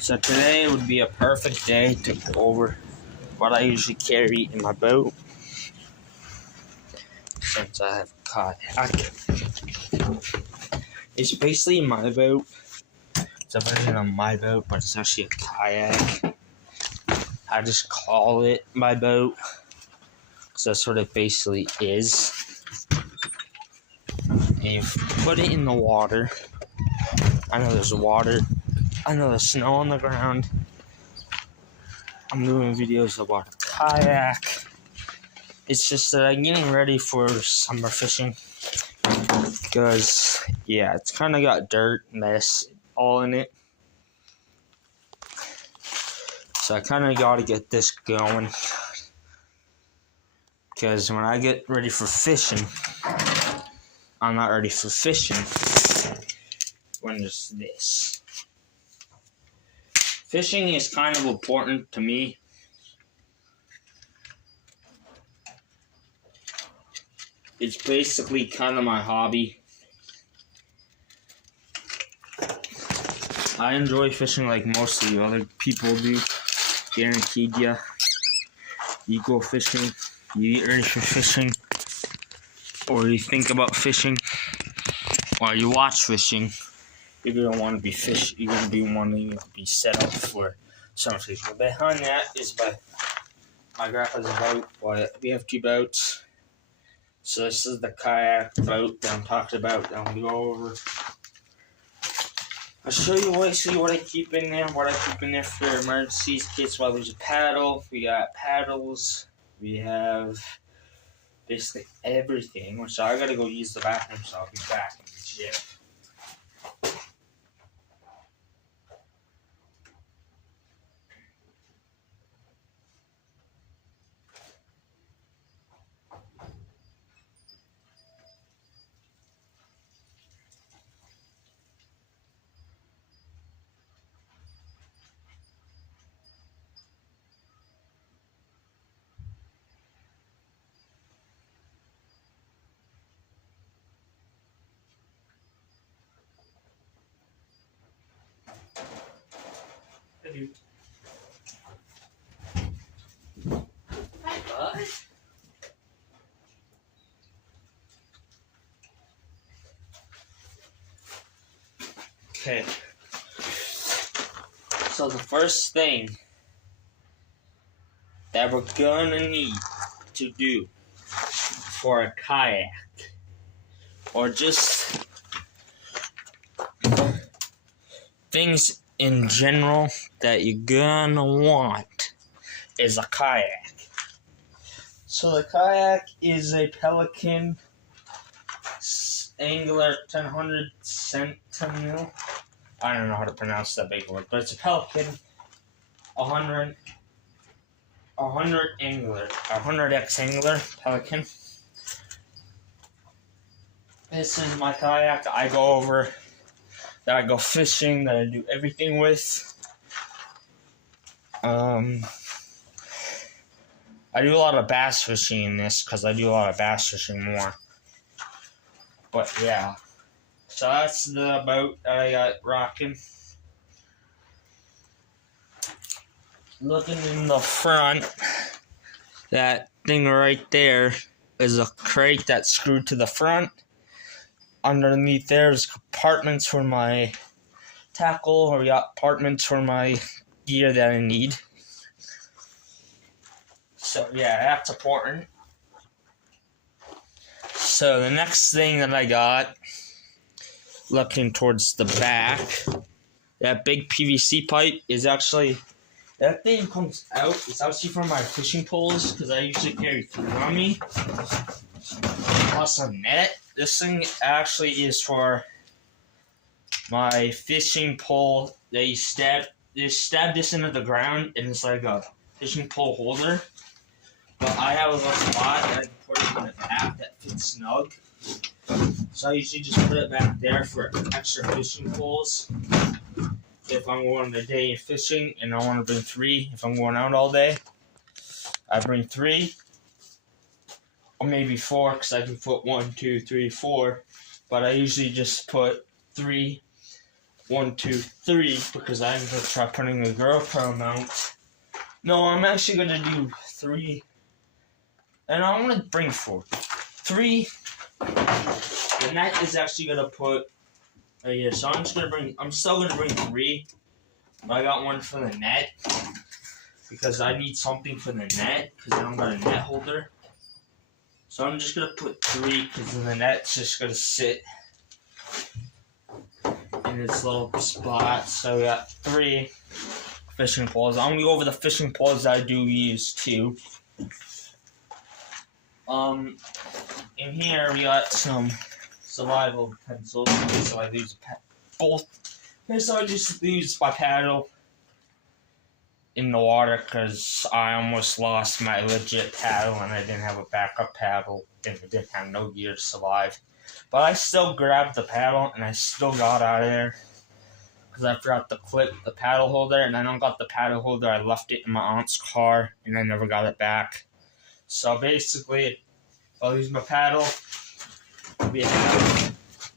So today would be a perfect day to go over what I usually carry in my boat, since I have a kayak. It's basically my boat. It's a version of my boat, but it's actually a kayak. I just call it my boat, because that's what it basically is. And you put it in the water. I know there's water. I know there's snow on the ground. I'm doing videos about a kayak. It's just that I'm getting ready for summer fishing. Because, yeah, it's kind of got dirt, mess, all in it. So I kind of got to get this going. Because when I get ready for fishing, I'm not ready for fishing when there's this. Fishing is kind of important to me. It's basically kind of my hobby. I enjoy fishing like most of the other people do. Guaranteed ya. You go fishing, you get ready for fishing, or you think about fishing, or you watch fishing. You're gonna want to be you're gonna be wanting to be set up for summer fishing. Behind that is my grandpa's boat. But we have two boats. So this is the kayak boat that I'm talking about. That I'm gonna go over. I'll show you what I keep in there. What I keep in there for emergencies, in case I lose a paddle. We got paddles. We have basically everything. So I gotta go use the bathroom. So I'll be back in the gym. Okay. So the first thing that we're gonna need to do for a kayak, or just things in general that you're gonna want, is a kayak. So the kayak is a Pelican Angler 1000 Sentinel. I don't know how to pronounce that big word, but it's a Pelican 100X Angler Pelican. This is my kayak that I go over, that I go fishing, that I do everything with. I do a lot of bass fishing in this, because I do a lot of bass fishing more. But yeah, so that's the boat that I got rocking. Looking in the front, that thing right there is a crate that's screwed to the front. Underneath there is compartments for my tackle, or compartments for my gear that I need. So yeah, that's important. So the next thing that I got, looking towards the back, that big PVC pipe is actually, that thing comes out. It's actually for my fishing poles, because I usually carry 3 on me, plus a net. This thing actually is for my fishing pole. They stab this into the ground, and it's like a fishing pole holder. But I have a little spot that I can put it in the back that fits snug. So I usually just put it back there for extra fishing poles. If I'm going on a day fishing and I want to bring 3, if I'm going out all day, I bring 3. Or maybe 4, because I can put 1, 2, 3, 4. But I usually just put 3 1, 2, 3 because I'm gonna try putting a GoPro mount. No, I'm actually gonna do 3, and I'm gonna bring 4. 3. The net is actually gonna put. Yeah, so I'm still gonna bring 3. But I got one for the net because I need something for the net because I don't got a net holder. So I'm just gonna put 3 because the net's just gonna sit in its little spot. So we got 3 fishing poles. I'm gonna go over the fishing poles that I do use too. In here we got some survival pencils. So I use both. So I just use my paddle in the water because I almost lost my legit paddle and I didn't have a backup paddle and I didn't have no gear to survive. But I still grabbed the paddle and I still got out of there because I forgot to clip the paddle holder, and I don't got the paddle holder. I left it in my aunt's car and I never got it back. So basically, I'll use my paddle. We have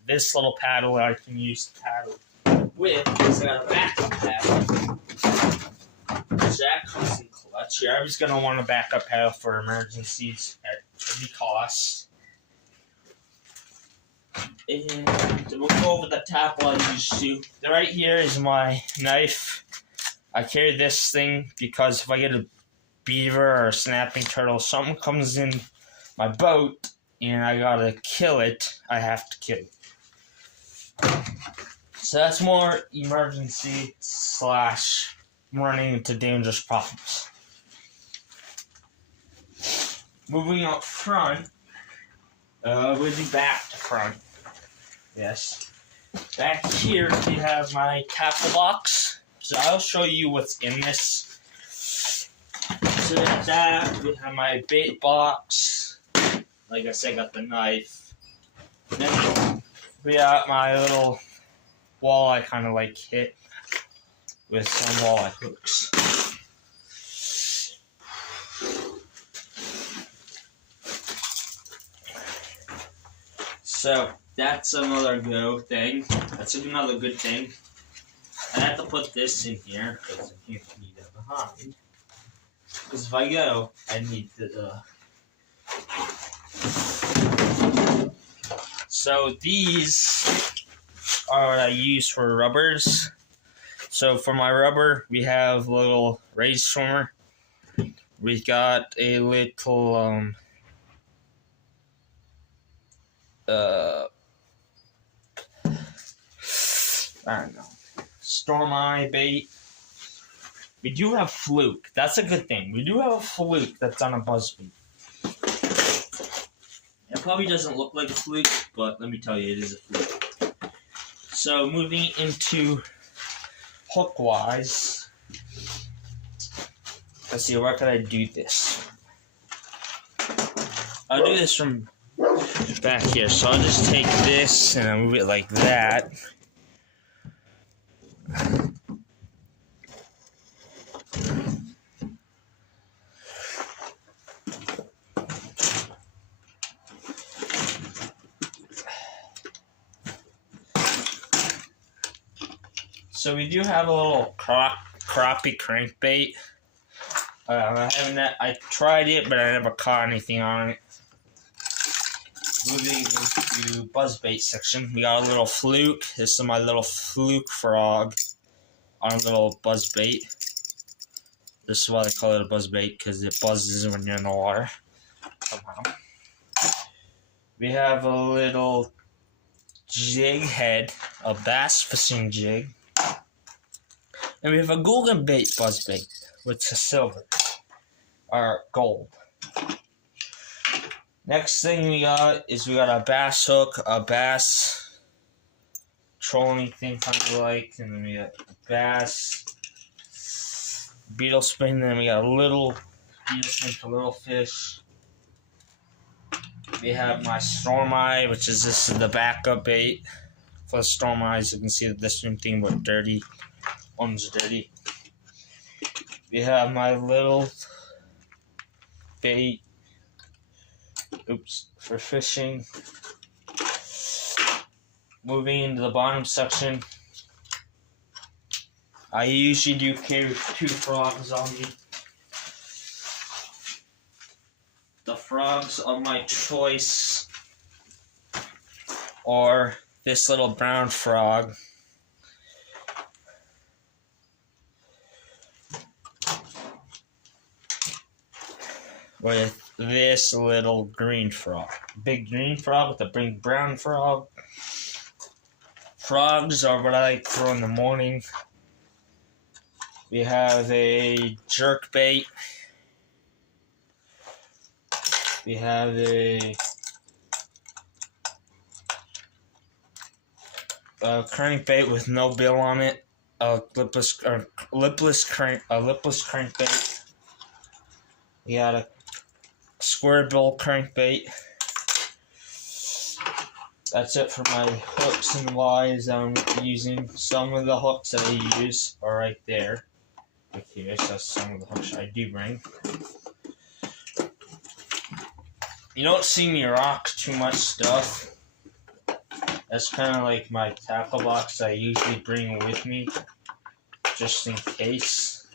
this little paddle that I can use to paddle with because I got a backup paddle. That comes in clutch. You're always going to want a backup paddle for emergencies at any cost. And we'll go over the tackle I use too. Right here is my knife. I carry this thing because if I get a beaver or a snapping turtle, something comes in my boat and I gotta kill it, I have to kill it. So that's more emergency / running into dangerous problems. Moving up front, we'll be back to front. Yes. Back here we have my tackle box. So I'll show you what's in this. So that we have my bait box. Like I said, I got the knife. Then we got my little walleye kind of like kit with some walleye hooks. So that's another good thing. That's another good thing. I have to put this in here because I can't leave that behind. Because if I go, I need the. So these are what I use for rubbers. So for my rubber, we have a little raised swimmer. We got a little I don't know, storm eye bait. We do have fluke. That's a good thing. We do have a fluke that's on a buzzbait. It probably doesn't look like a fluke, but let me tell you, it is a fluke. So moving into hook-wise, let's see, where can I do this? I'll do this from back here. So I'll just take this and I'll move it like that. So we do have a little crappie crankbait. I tried it, but I never caught anything on it. Moving into buzzbait section, we got a little fluke. This is my little fluke frog on a little buzzbait. This is why they call it a buzzbait, because it buzzes when you're in the water. Somehow. We have a little jig head, a bass fishing jig. And we have a golden bait buzzbait, which is silver, or gold. Next thing we got is we got a bass hook, a bass trolling thing kind of like, and then we got a bass beetle spin, and then we got a little beetle spin for little fish. We have my storm eye, which is this is the backup bait for the storm eyes. You can see that this one thing was dirty. One's dirty. We have my little bait. Oops, for fishing. Moving into the bottom section, I usually do carry 2 frogs on me. The frogs of my choice are this little brown frog. With this little green frog. Big green frog with a big brown frog. Frogs are what I like to throw in the morning. We have a jerkbait. We have a crankbait with no bill on it. A lipless crankbait. We got a square bill crankbait. That's it for my hooks and lines I'm using. Some of the hooks that I use are right there. Right here, so that's some of the hooks I do bring. You don't see me rock too much stuff. That's kind of like my tackle box I usually bring with me, just in case.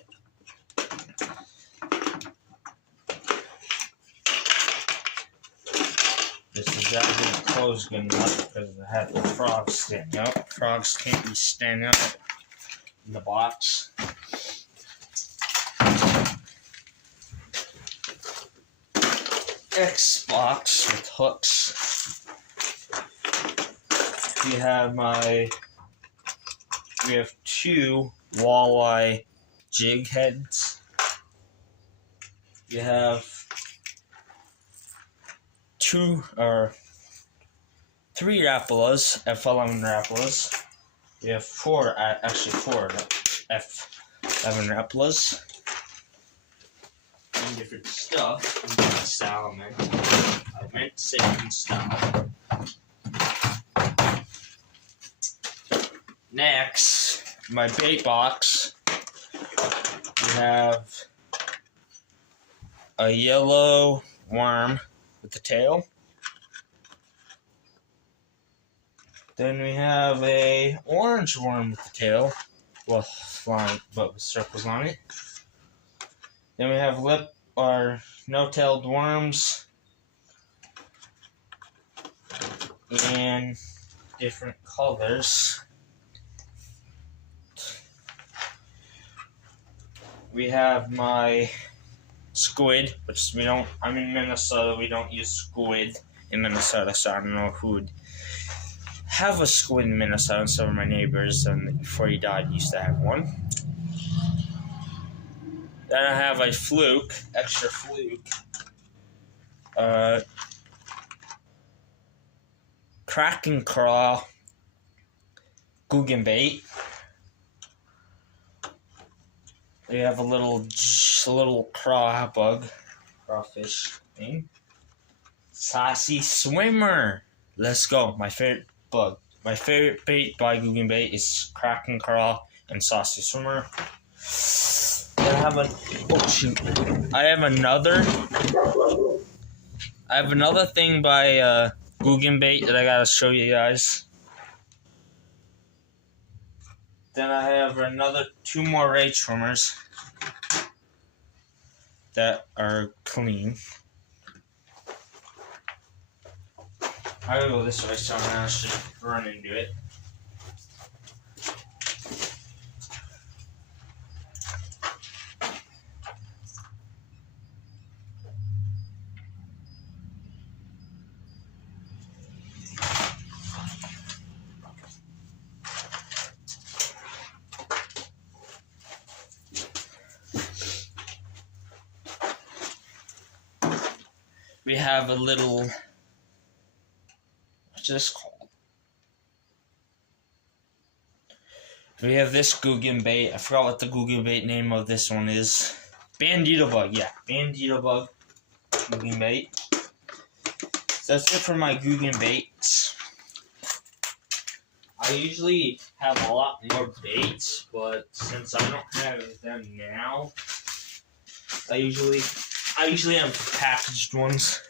This is actually closed good enough because I have the frogs standing up. Frogs can't be standing up in the box. X box with hooks. We have 2 walleye jig heads. We have 3 Rapalas, F11 Rapalas. We have 4 F11 Rapalas. And different stuff. Different style, I meant to say different style. Next, my bait box. We have a yellow worm with the tail. Then we have a orange worm with the tail, well, but with circles on it. Then we have no-tailed worms in different colors. We have my squid, which I'm in Minnesota, we don't use squid in Minnesota, so I don't know who would have a squid in Minnesota. And some of my neighbors, and before he died, used to have one. Then I have a extra fluke, Kraken craw, Googan bait. We have a little crawfish thing. Saucy swimmer. Let's go. My favorite bug. My favorite bait by Googan Bait is Kraken craw and saucy swimmer. Then I have another thing by Googan Bait that I gotta show you guys. Then I have 2 more ray trimmers that are clean. I'm gonna go this way so I'm gonna actually run into it. We have a little, what's this called? We have this Googan Bait. I forgot what the Googan Bait name of this one is. Bandito Bug, yeah. Bandito Bug Googan Bait. So that's it for my Googan Baits. I usually have a lot more baits, but since I don't have them now, I usually have packaged ones.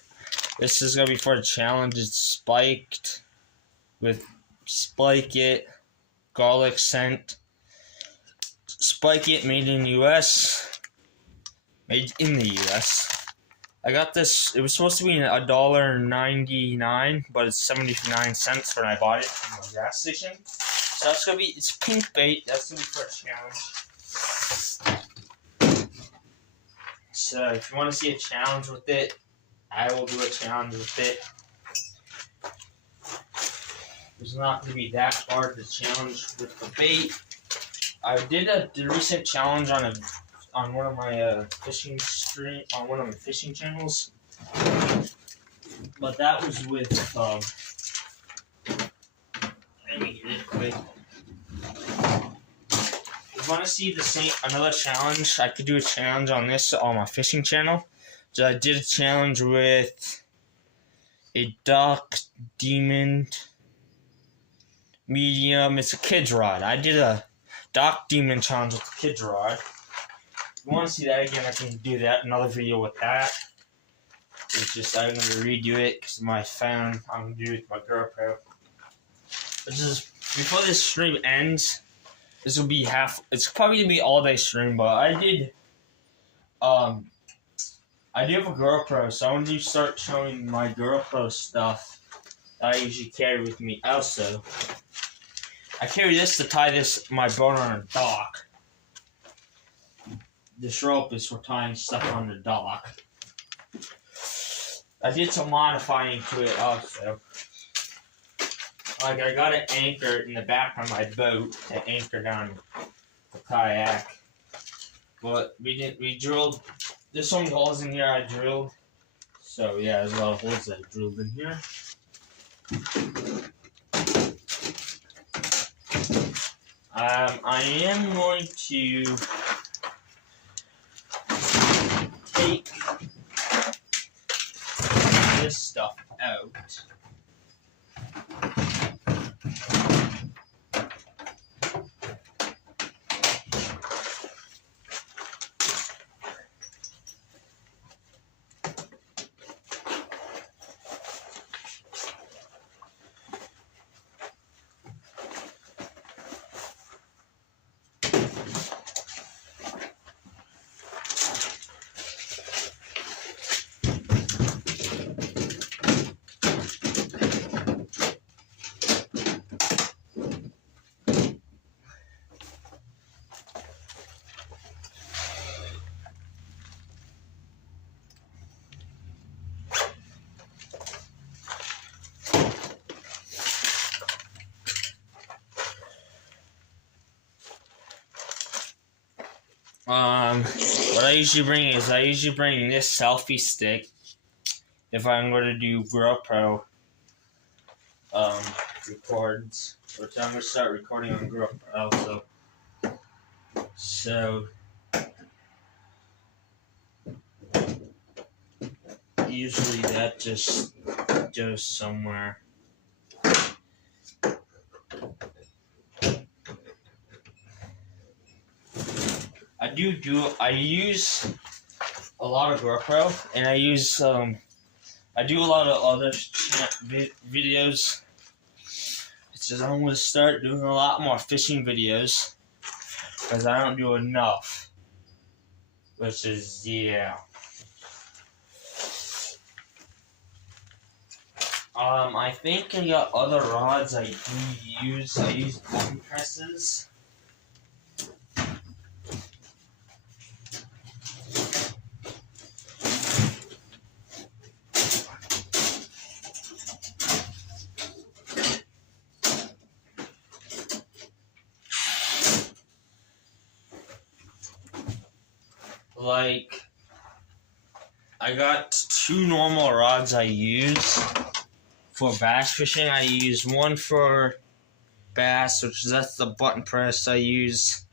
This is gonna be for the challenge. It's spiked with Spike It, garlic scent, Spike It, made in the US. Made in the US. I got this, it was supposed to be $1.99, but it's 79 cents when I bought it from the gas station. So that's gonna be, it's pink bait, that's gonna be for a challenge. So if you want to see a challenge with it, I will do a challenge with it. It's not going to be that hard to challenge with the bait. I did a recent challenge on one of my fishing channels, but that was with let me get it quick. If you want to see another challenge, I could do a challenge on my fishing channel. So I did a challenge with a Dock Demon medium. It's a kid's rod. I did a Dock Demon challenge with the kid's rod. If you want to see that again, I can do that. Another video with that. It's just I'm going to redo it because my phone. I'm going to do it with my GoPro. This is before this stream ends. This will be it's probably going to be all day stream, but I do have a GoPro, so I'm going to start showing my GoPro stuff that I usually carry with me also. I carry this to tie my boat on a dock. This rope is for tying stuff on the dock. I did some modifying to it also. Like I got an anchor in the back of my boat to anchor down the kayak. But we drilled, there's so many holes in here I drilled. So yeah, there's a lot of holes that I drilled in here. I am going to take this stuff out. What I usually bring is this selfie stick if I'm going to do GoPro records, which I'm going to start recording on GoPro also. So usually that just goes somewhere. I use a lot of GoPro, and I do a lot of other videos. It's just I'm going to start doing a lot more fishing videos, because I don't do enough. Which is, yeah. I think I got other rods I do use. I use button presses. Like, I got 2 normal rods I use for bass fishing. I use one for bass, that's the button press. I use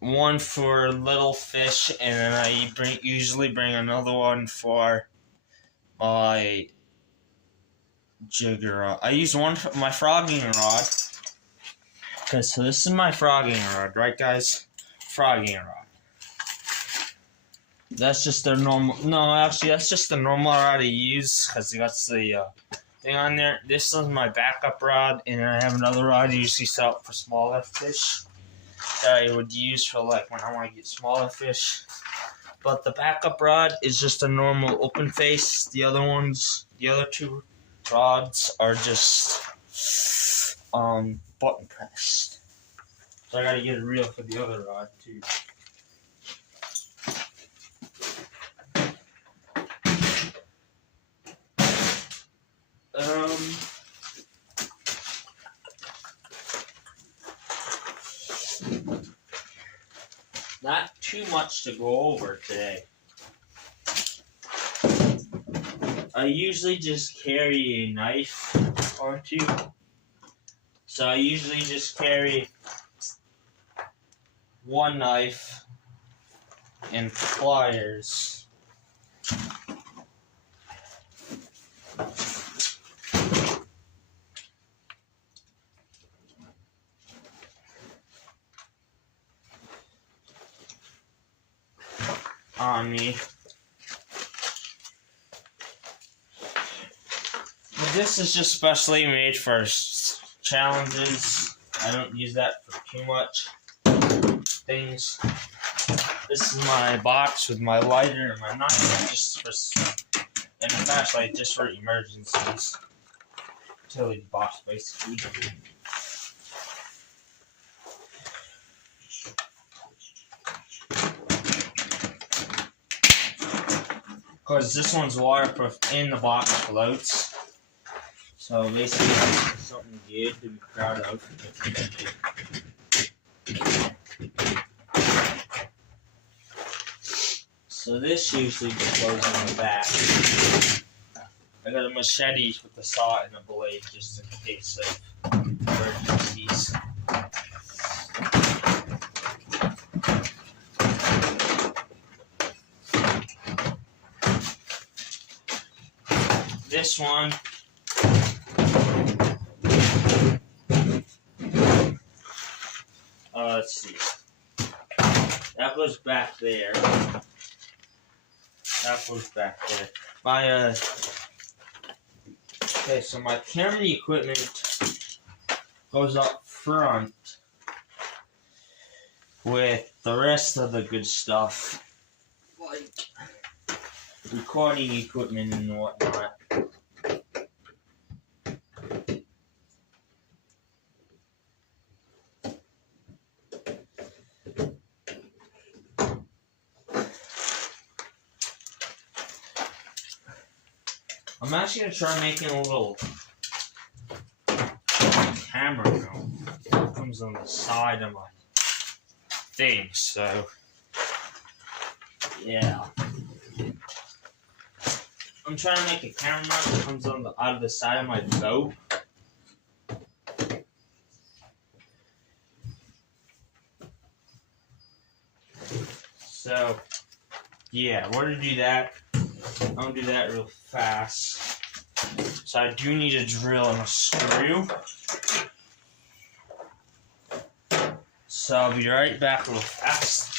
one for little fish, and then I usually bring another one for my jigger rod. I use one for my frogging rod. So this is my frogging rod, right guys? Frogging rod. That's just their normal. No, actually, that's just the normal rod I use because it got the thing on there. This is my backup rod, and I have another rod I usually sell for smaller fish. that I would use for like when I want to get smaller fish. But the backup rod is just a normal open face. The other two rods are just button pressed. So I gotta get a reel for the other rod too. Not too much to go over today. I usually just carry a knife or two. So I usually just carry one knife and pliers. On me. But this is just specially made for challenges. I don't use that for too much things. This is my box with my lighter and my knife, just for, and a flashlight just for emergencies. Utility box, basically. Because this one's waterproof and the box floats. So basically, that's something good to be proud of. So this usually just goes on the back. I got a machete with a saw and a blade just in case of emergencies. This one let's see. That goes back there. That goes back there. My okay, so my camera equipment goes up front with the rest of the good stuff, like recording equipment and whatnot. I'm actually going to try making a little camera mount that comes on the side of my thing, so yeah. I'm trying to make a camera mount that comes on the out of the side of my boat. So yeah, we're going to do that. I'm going to do that real fast. So I do need a drill and a screw. So I'll be right back real fast.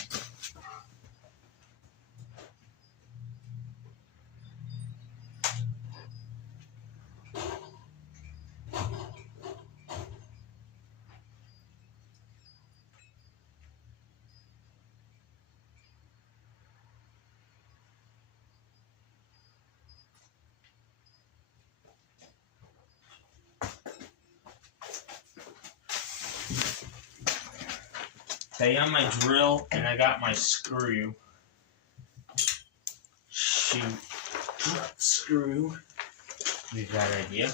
Okay, I got my drill and I got my screw. Shoot. Screw. Be a bad idea.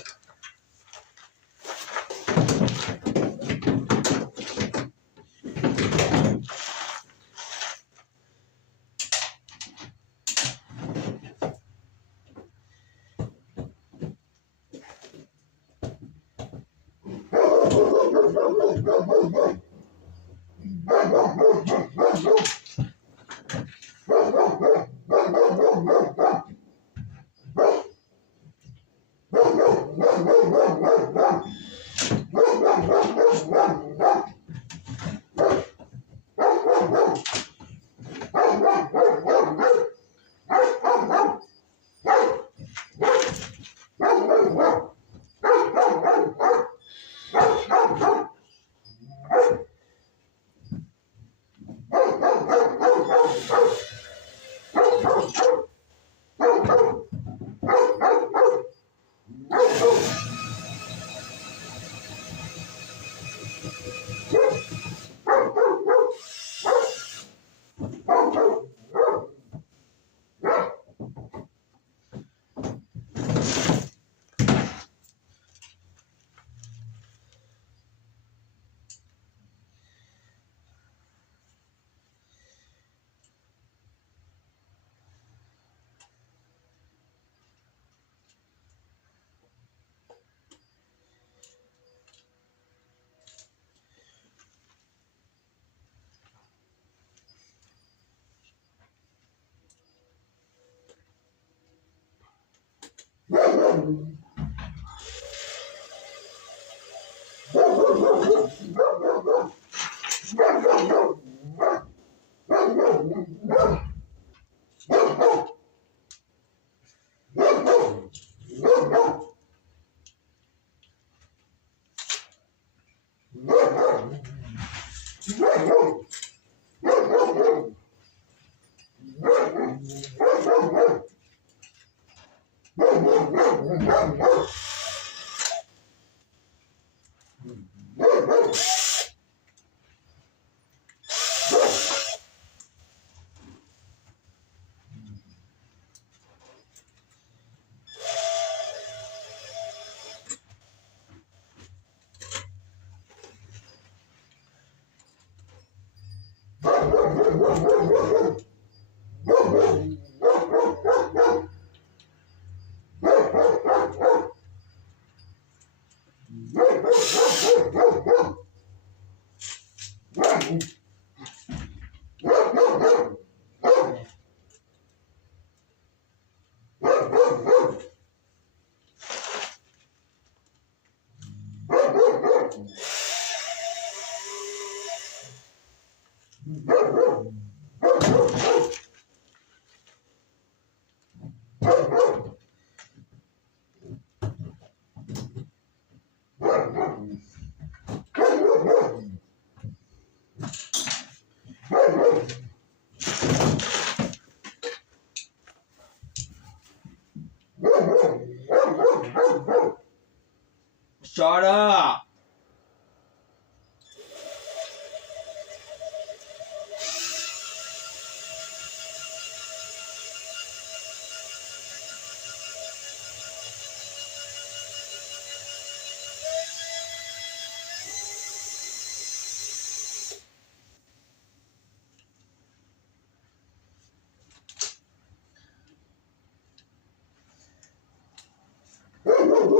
Shut up!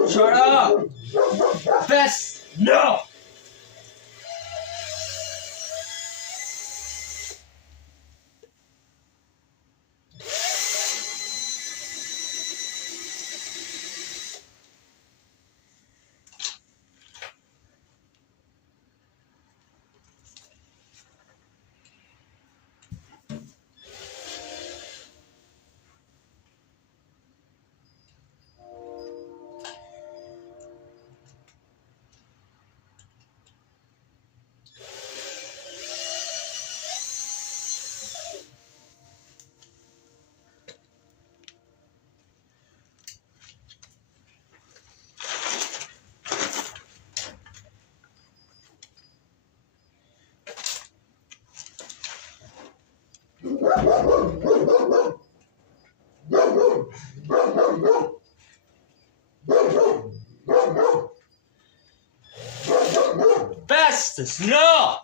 Shut up! Best! No! Festus, no!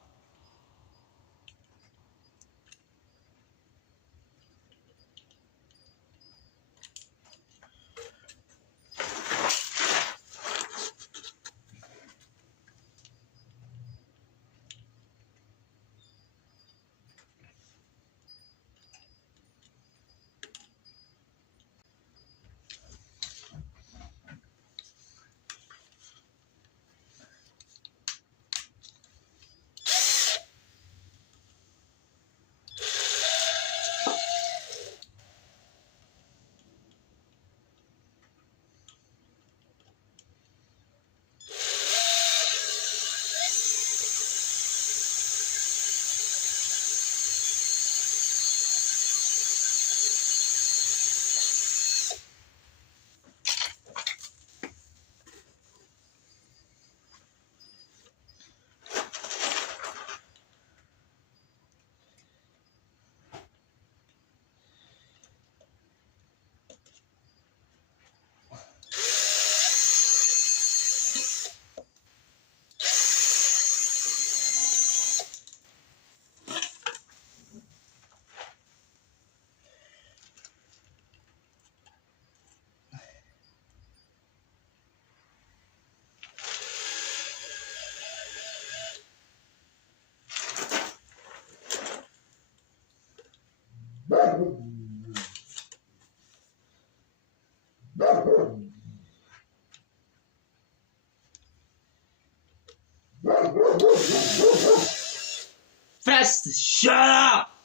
chest. Shut up.